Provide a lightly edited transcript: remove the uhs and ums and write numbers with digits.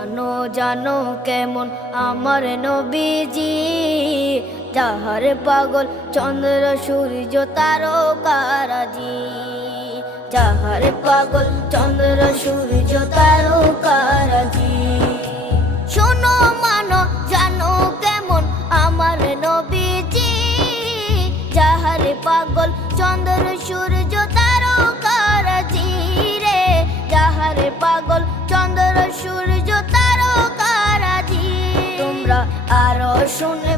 জানো জানো কেমন আমার নবীজি, যাহার পাগল চন্দ্র সূর্য তারকারাজি, যাহার পাগল চন্দ্র সূর্য তারকারাজি। শোনো মানো জানো কেমন আমার নবীজি, যাহার পাগল চন্দ্র সূর্য তারকারাজি রে, যাহার পাগল চন্দ্র সূর্য তারকারাজি। তোমরা আরো শুনে